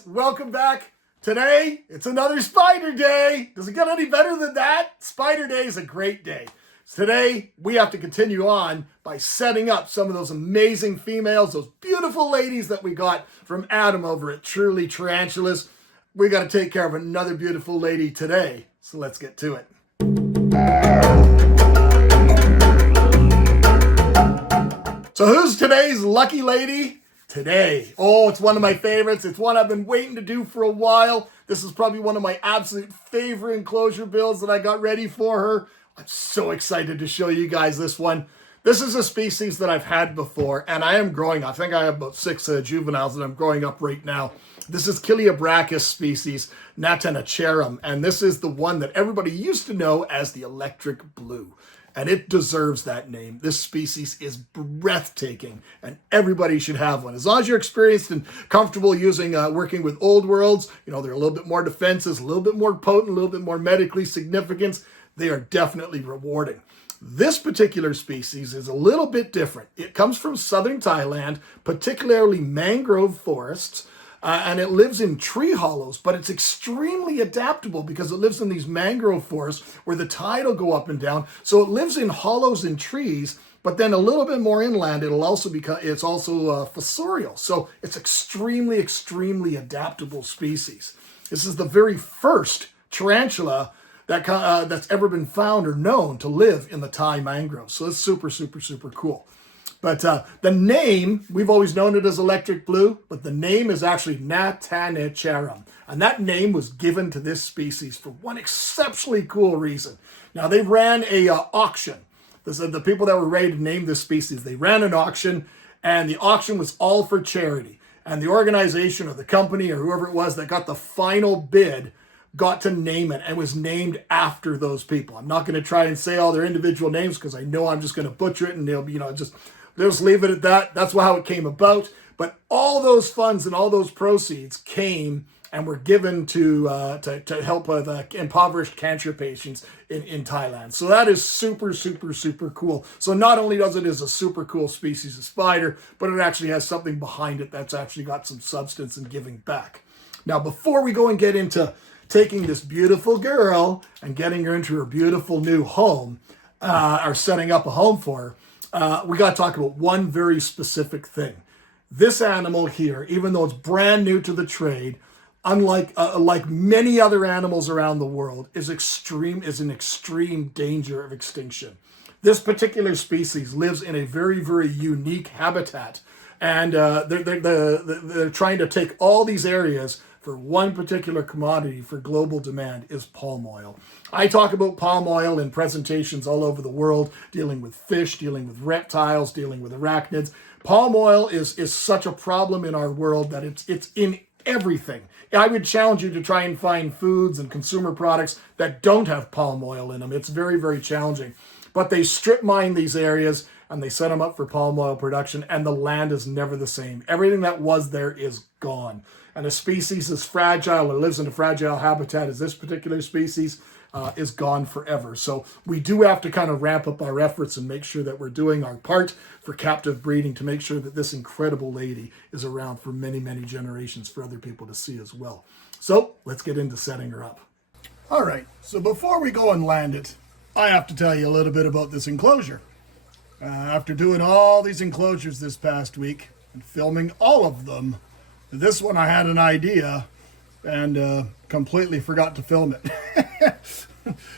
guys, welcome back. Today, it's another spider day. Does it get any better than that? Spider day is a great day. Today, we have to continue on by setting up some of those amazing females, those beautiful ladies that we got from Adam over at Truly Tarantulas. We got to take care of another beautiful lady today. So let's get to it. So who's today's lucky lady? Today. Oh, it's one of my favorites. It's one I've been waiting to do for a while. This is probably one of my absolute favorite enclosure builds that I got ready for her. I'm so excited to show you guys this one. This is a species that I've had before, and I am growing. I think I have about 6 juveniles that I'm growing up right now. This is Chilobrachys species, natanicharum, and this is the one that everybody used to know as the electric blue. And it deserves that name. This species is breathtaking, and everybody should have one. As long as you're experienced and comfortable using, working with old worlds, you know, they're a little bit more defenses, a little bit more potent, a little bit more medically significant. They are definitely rewarding. This particular species is a little bit different. It comes from southern Thailand, particularly mangrove forests, and it lives in tree hollows, but it's extremely adaptable because it lives in these mangrove forests where the tide will go up and down. So it lives in hollows in trees, but then a little bit more inland, it's also fossorial. So it's extremely adaptable species. This is the very first tarantula that's ever been found or known to live in the Thai mangroves. So it's super cool. But the name, we've always known it as electric blue, but the name is actually natanicharum. And that name was given to this species for one exceptionally cool reason. Now, they ran a auction. The people that were ready to name this species, they ran an auction, and the auction was all for charity. And the organization or the company or whoever it was that got the final bid got to name it and was named after those people. I'm not going to try and say all their individual names because I know I'm just going to butcher it and they'll be, just leave it at that. That's how it came about. But all those funds and all those proceeds came and were given to help with impoverished cancer patients in Thailand. So that is super cool. So not only does it is a super cool species of spider, but it actually has something behind it that's actually got some substance and giving back. Now, before we go and get into taking this beautiful girl and getting her into her beautiful new home, or setting up a home for her, we got to talk about one very specific thing. This animal here, even though it's brand new to the trade, unlike like many other animals around the world, is in extreme danger of extinction. This particular species lives in a very unique habitat, and they're trying to take all these areas for one particular commodity for global demand is palm oil. I talk about palm oil in presentations all over the world, dealing with fish, dealing with reptiles, dealing with arachnids. Palm oil is such a problem in our world that it's in everything. I would challenge you to try and find foods and consumer products that don't have palm oil in them. It's very challenging. But they strip mine these areas and they set them up for palm oil production, and the land is never the same. Everything that was there is gone. And a species as fragile or lives in a fragile habitat as this particular species is gone forever. So we do have to kind of ramp up our efforts and make sure that we're doing our part for captive breeding to make sure that this incredible lady is around for many generations for other people to see as well. So let's get into setting her up. All right, so before we go and land it, I have to tell you a little bit about this enclosure. After doing all these enclosures this past week and filming all of them, this one I had an idea and completely forgot to film it.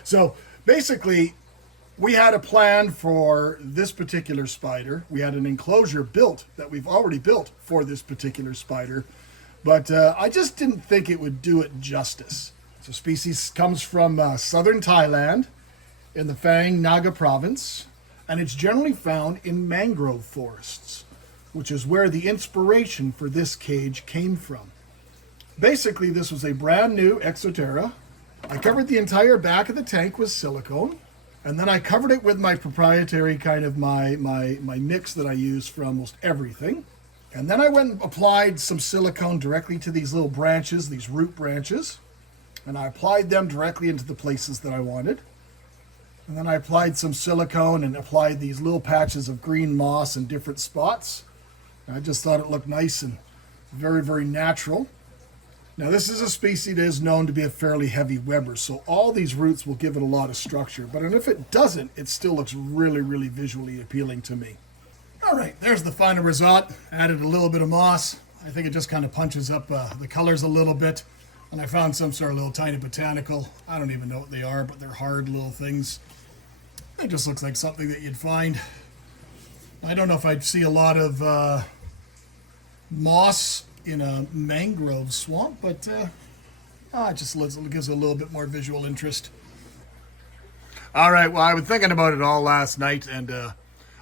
So basically, we had a plan for this particular spider. We had an enclosure built that we've already built for this particular spider, but I just didn't think it would do it justice. So species comes from southern Thailand in the Phang Naga province, and it's generally found in mangrove forests, which is where the inspiration for this cage came from. Basically, this was a brand new Exoterra. I covered the entire back of the tank with silicone, and then I covered it with my proprietary kind of my mix that I use for almost everything. And then I went and applied some silicone directly to these little branches, these root branches, and I applied them directly into the places that I wanted. And then I applied some silicone and applied these little patches of green moss in different spots. I just thought it looked nice and very natural. Now this is a species that is known to be a fairly heavy webber, so all these roots will give it a lot of structure. But if it doesn't, it still looks really, really visually appealing to me. All right, there's the final result. Added a little bit of moss. I think it just kind of punches up the colors a little bit. And I found some sort of little tiny botanical. I don't even know what they are, but they're hard little things. It just looks like something that you'd find. I don't know if I'd see a lot of moss in a mangrove swamp, but it just gives a little bit more visual interest. All right, well, I was thinking about it all last night, and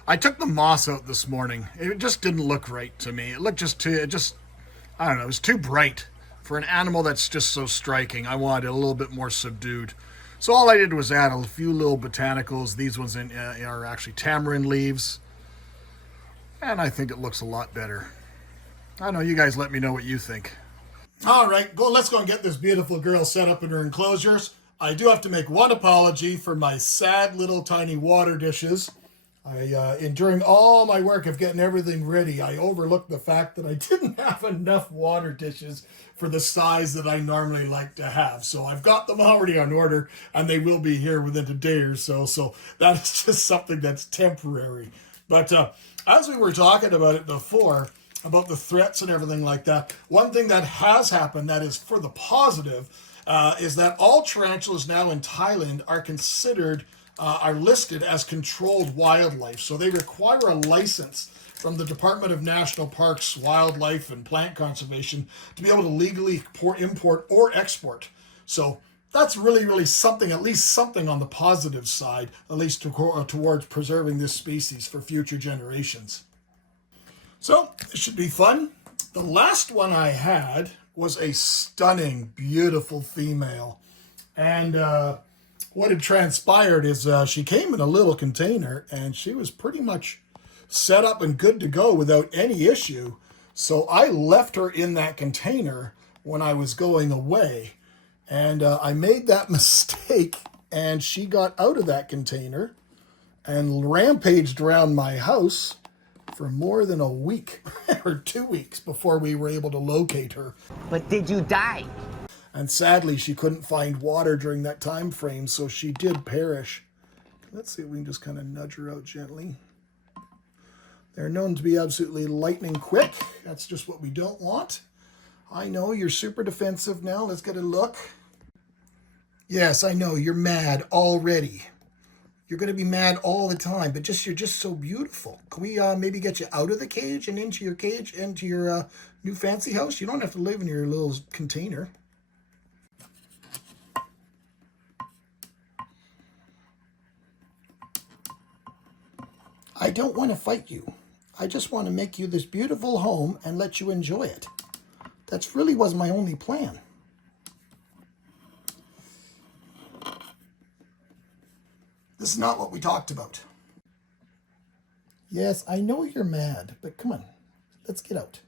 I took the moss out this morning. It just didn't look right to me. It looked I don't know, it was too bright. For an animal that's just so striking, I wanted it a little bit more subdued. So all I did was add a few little botanicals. These ones are actually tamarind leaves. And I think it looks a lot better. I don't know, you guys let me know what you think. All right, let's go and get this beautiful girl set up in her enclosures. I do have to make one apology for my sad little tiny water dishes. During all my work of getting everything ready, I overlooked the fact that I didn't have enough water dishes for the size that I normally like to have. So I've got them already on order, and they will be here within a day or so. So that is just something that's temporary. But as we were talking about it before, about the threats and everything like that, one thing that has happened that is for the positive is that all tarantulas now in Thailand are listed as controlled wildlife. So they require a license from the Department of National Parks, Wildlife, and Plant Conservation to be able to legally import or export. So that's really, really something, at least something on the positive side, at least towards preserving this species for future generations. So it should be fun. The last one I had was a stunning, beautiful female. And what had transpired is she came in a little container and she was pretty much set up and good to go without any issue. So I left her in that container when I was going away. And I made that mistake, and she got out of that container and rampaged around my house for more than a week or 2 weeks before we were able to locate her. But did you die? And sadly, she couldn't find water during that time frame, so she did perish. Let's see if we can just kind of nudge her out gently. They're known to be absolutely lightning quick. That's just what we don't want. I know, you're super defensive now. Let's get a look. Yes, I know, you're mad already. You're going to be mad all the time, but you're just so beautiful. Can we maybe get you out of the cage and into your new fancy house? You don't have to live in your little container. I don't want to fight you. I just want to make you this beautiful home and let you enjoy it. That's really was my only plan. This is not what we talked about. Yes, I know you're mad, but come on, let's get out.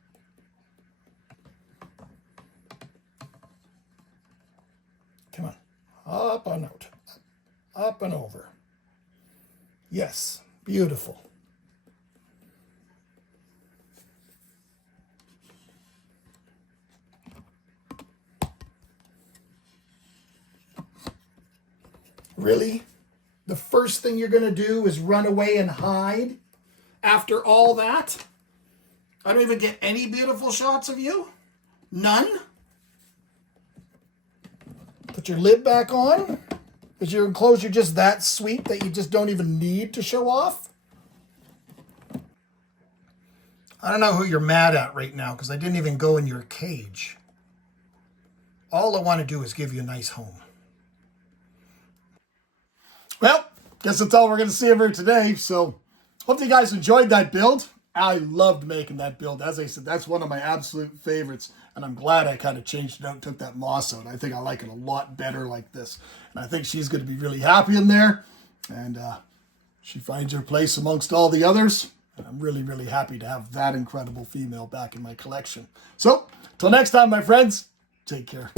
Come on, up and out, up and over. Yes, beautiful. Really? The first thing you're going to do is run away and hide after all that? I don't even get any beautiful shots of you? None? Put your lid back on? Is your enclosure just that sweet that you just don't even need to show off? I don't know who you're mad at right now because I didn't even go in your cage. All I want to do is give you a nice home. Well, guess that's all we're going to see of her today. So, hope you guys enjoyed that build. I loved making that build. As I said, that's one of my absolute favorites. And I'm glad I kind of changed it out and took that moss out. I think I like it a lot better like this. And I think she's going to be really happy in there. And she finds her place amongst all the others. And I'm really, really happy to have that incredible female back in my collection. So, till next time, my friends, take care.